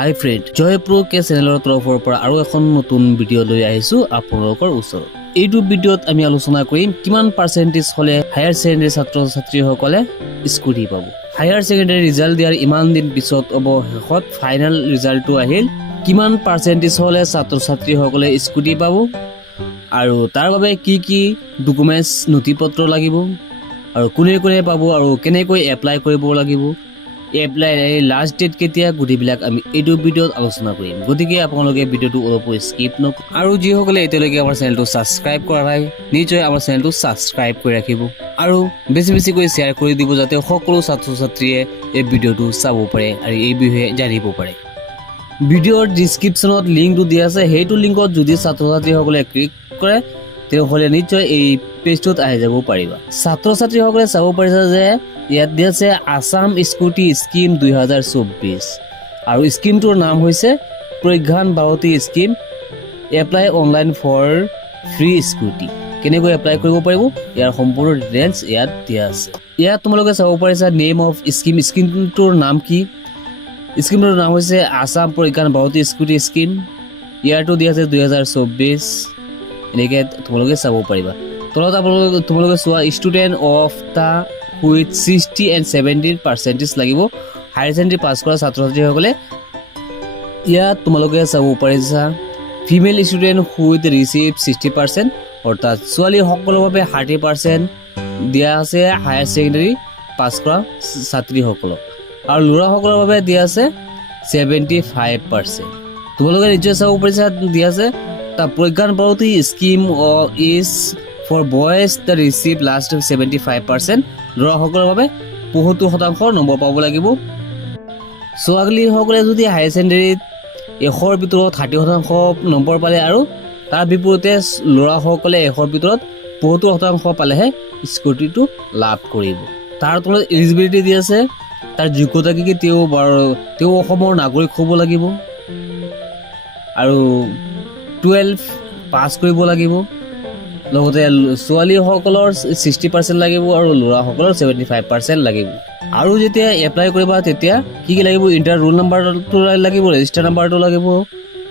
হাই friend, জয় প্ৰ কে চেনেলৰ তৰফৰ পৰা আৰু এখন নতুন ভিডিঅ' লৈ আহিছো আপোনালোকৰ ওচৰত। এইটো ভিডিঅ'ত আমি আলোচনা কৰিম কিমান পাৰ্চেন্টেজ হলে হায়াৰ ছেকেণ্ডাৰী ছাত্ৰ ছাত্ৰীসকলে স্কুটি পাব। হায়াৰ ছেকেণ্ডাৰী ৰিজাল্ট দিয়াৰ ইমান দিন পিছত অৱশেষত ফাইনেল ৰিজাল্টটো আহিল। কিমান পাৰ্চেন্টেজ হলে ছাত্ৰ ছাত্ৰীসকলে স্কুটি পাব আৰু তাৰ বাবে কি কি ডকুমেণ্টছ নথিপত্ৰ লাগিব আৰু কোনে কোনে পাব আৰু কেনেকৈ এপ্লাই কৰিব লাগিব, এপ্লাই লাষ্ট ডেট কেতিয়া, গোটেইবিলাক আমি এইটো ভিডিঅ'ত আলোচনা কৰিম। গতিকে আপোনালোকে ভিডিঅ'টো অলপ স্কিপ নকৰিব আৰু যিসকলে এতিয়ালৈকে আমাৰ চেনেলটো ছাবস্ক্ৰাইব কৰা নাই নিশ্চয় আমাৰ চেনেলটো ছাবস্ক্ৰাইব কৰি ৰাখিব আৰু বেছিকৈ শ্বেয়াৰ কৰি দিব যাতে সকলো ছাত্ৰ ছাত্ৰীয়ে এই ভিডিঅ'টো চাব পাৰে আৰু এই বিষয়ে জানিব পাৰে। ভিডিঅ'ৰ ডিছক্ৰিপশ্যনত লিংকটো দিয়া আছে, সেইটো লিংকত যদি ছাত্ৰ ছাত্ৰীসকলে ক্লিক কৰে তেতিয়াহ'লে নিশ্চয় এই পেজটোত আহি যাব পাৰিবা। ছাত্ৰ ছাত্ৰীসকলে চাব পাৰিছে যে ইয়াত দিয়া আছে আছাম স্কুটি স্কিম 2024 আৰু স্কিমটোৰ নাম হৈছে Pragyan Bharati scheme. Apply online for free scooty. কেনেকৈ এপ্লাই কৰিব পাৰিব ইয়াৰ সম্পূৰ্ণ ডিটেইলছ ইয়াত দিয়া আছে। ইয়াত তোমালোকে চাব পাৰিছা নেম অফ স্কিম, স্কিমটোৰ নাম কি। স্কিমটোৰ নাম হৈছে আছাম প্ৰজ্ঞান ভাৰতী স্কুটি স্কিম। ইয়াৰটো দিয়া আছে 2024। এনেকৈ তোমালোকে চাব পাৰিবা। তলত তোমালোকে চোৱা student of the with 60 and 70% লাগিব হায়াৰ ছেকেণ্ডাৰী পাছ কৰা ছাত্ৰ ছাত্ৰীসকলে। ইয়াত তোমালোকে চাব পাৰিছা ফিমেল ষ্টুডেণ্ট উইথ ৰিচিভ 60%, অৰ্থাৎ ছোৱালীসকলৰ বাবে 30% দিয়া আছে হায়াৰ ছেকেণ্ডাৰী পাছ কৰা ছাত্ৰীসকলক আৰু ল'ৰাসকলৰ বাবে দিয়া আছে 75%। তোমালোকে নিশ্চয় চাব পাৰিছা দিয়া আছে the Pragyan Bharati scheme is for boys the receive last 75%। ল'ৰাসকলৰ বাবে 75% নম্বৰ পাব লাগিব। ছোৱালীসকলে যদি হায়াৰ ছেকেণ্ডাৰীত 100ৰ ভিতৰত 30% নম্বৰ পালে আৰু তাৰ বিপৰীতে ল'ৰাসকলে 100ৰ ভিতৰত 75% পালেহে স্কুটিটো লাভ কৰিব। তাৰ তলত এলিজিবিলিটি দি আছে, তাৰ যোগ্যতা কি কি, তেওঁ অসমৰ নাগৰিক হ'ব লাগিব আৰু 12 পাছ কৰিব লাগিব। লগতে ছোৱালীসকলৰ 60% লাগিব আৰু ল'ৰাসকলৰ 75% লাগিব। আৰু যেতিয়া এপ্লাই কৰিবা তেতিয়া কি কি লাগিব, ইণ্টাৰ ৰোল নাম্বাৰটো লাগিব, ৰেজিষ্টাৰ নাম্বাৰটো লাগিব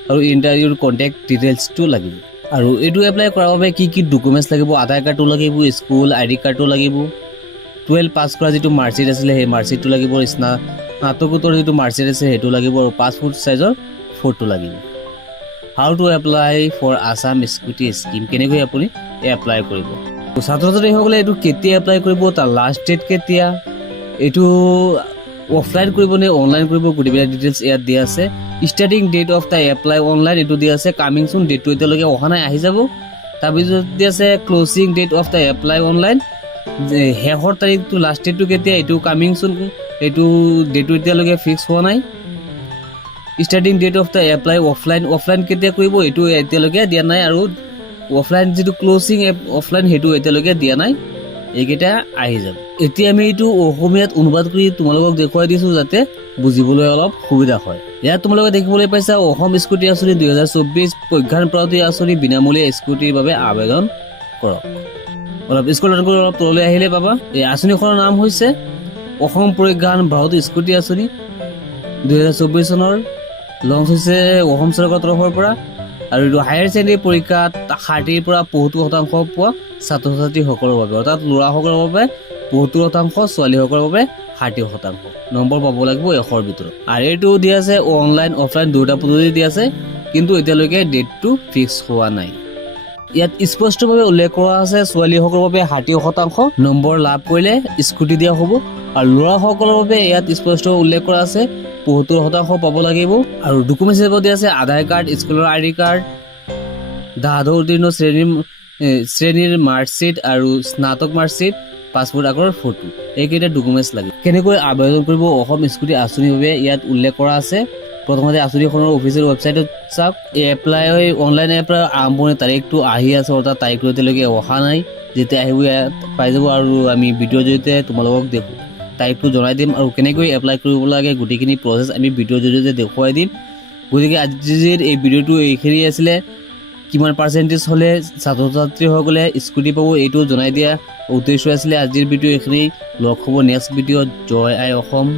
আৰু ইণ্টাৰভিউৰ কণ্টেক্ট ডিটেইলছটো লাগিব। আৰু এইটো এপ্লাই কৰাৰ বাবে কি কি ডকুমেণ্টছ লাগিব, আধাৰ কাৰ্ডটো লাগিব, স্কুল ID কাৰ্ডটো লাগিব, 12 পাছ কৰা যিটো মাৰ্কশ্বিট আছিলে সেই মাৰ্কশ্বিটটো লাগিব, স্নাতকোত্তৰ যিটো মাৰ্কশ্বিট আছে সেইটো লাগিব আৰু পাছপোৰ্ট চাইজৰ ফটো লাগিব। How to apply for Assam scooty scheme, কেনেকৈ আপুনি এপ্লাই কৰিব। ছাত্ৰ ছাত্ৰীসকলে এইটো কেতিয়া এপ্লাই কৰিব, তাৰ লাষ্ট ডেট কেতিয়া, এইটো অফলাইন কৰিব নে অনলাইন কৰিব, গোটেইবিলাক ডিটেইলছ ইয়াত দিয়া আছে। Starting date of the apply online এইটো দিয়া আছে, কামিং চুন ডেটটো এতিয়ালৈকে অহা নাই, আহি যাব। তাৰপিছত দিয়া আছে closing date of the apply online, শেষৰ তাৰিখটো লাষ্ট ডেটটো কেতিয়া, এইটো কামিং চুন, এইটো ডেটটো এতিয়ালৈকে ফিক্স হোৱা নাই। Starting date of the apply offline কেতিয়া কৰিব এইটো এতিয়ালৈকে দিয়া নাই আৰু অফলাইন যিটো ক্ল'জিং অফলাইন সেইটো এতিয়ালৈকে দিয়া নাই। এইকেইটা আহি যাব। এতিয়া আমি এইটো অসমীয়াত অনুবাদ কৰি তোমালোকক দেখুৱাই দিছোঁ যাতে বুজিবলৈ অলপ সুবিধা হয়। ইয়াত তোমালোকে দেখিবলৈ পাইছা অসম স্কুটি আঁচনি 2024 প্ৰজ্ঞান ভাৰতী আঁচনি বিনামূলীয়া স্কুটিৰ বাবে আবেদন কৰক। অলপ তললৈ আহিলে পাবা এই আঁচনিখনৰ নাম হৈছে অসম প্ৰজ্ঞান ভাৰতী স্কুটি আঁচনি 2024 চনৰ লঞ্চ হৈছে অসম চৰকাৰৰ তৰফৰ পৰা। আৰু এইটো হায়াৰ ছেকেণ্ডাৰী পৰীক্ষাত 60ৰ পৰা 75% পোৱা ছাত্ৰ ছাত্ৰীসকলৰ বাবে, অৰ্থাৎ ল'ৰাসকলৰ বাবে 75%, ছোৱালীসকলৰ বাবে 60% নম্বৰ পাব লাগিব 100ৰ ভিতৰত। আৰু এইটো দিয়া আছে অনলাইন অফলাইন দুটা পদ্ধতি দিয়া আছে, কিন্তু এতিয়ালৈকে ডেটটো ফিক্স হোৱা নাই। ইয়াত স্পষ্টভাৱে উল্লেখ কৰা আছে ছোৱালীসকলৰ বাবে 60% নম্বৰ লাভ কৰিলে স্কুটি দিয়া হ'ব আৰু ল'ৰাসকলৰ বাবে ইয়াত স্পষ্ট উল্লেখ কৰা আছে 75% পাব লাগিব। আৰু ডকুমেণ্টছ হিচাপে দিয়া আছে আধাৰ কাৰ্ড, স্কুলৰ ID কাৰ্ড, দ্বাদশ উত্তীৰ্ণ শ্ৰেণীৰ মাৰ্কশ্বিট আৰু স্নাতক মাৰ্কশ্বিট, পাছপোৰ্ট আগৰ ফটো, এইকেইটা ডকুমেণ্টছ লাগে। কেনেকৈ আবেদন কৰিব অসম স্কুটি আঁচনিৰ বাবে ইয়াত উল্লেখ কৰা আছে। প্ৰথমতে আঁচনিখনৰ অফিচিয়েল ৱেবছাইটত চাওক। এপ্লাই অনলাইন এপ্লাই আৰম্ভণিৰ তাৰিখটো আহি আছে, অৰ্থাৎ তাৰিখটো এতিয়ালৈকে অহা নাই। যেতিয়া আহিব ইয়াত পাই যাব আৰু আমি ভিডিঅ'ৰ জৰিয়তে তোমালোকক তাৰিখটো জনাই দিম আৰু কেনেকৈ এপ্লাই কৰিব লাগে গোটেইখিনি প্ৰচেছ আমি ভিডিঅ'ৰ জৰিয়তে দেখুৱাই দিম। গতিকে আজিৰ এই ভিডিঅ'টো এইখিনি আছিলে। কিমান পাৰ্চেণ্টেজ হ'লে ছাত্ৰ ছাত্ৰীসকলে স্কুটি পাব এইটো জনাই দিয়া উদ্দেশ্য আছিলে আজিৰ ভিডিঅ' এইখিনি। লগ হ'ব নেক্সট ভিডিঅ'ত। জয় আই অসম।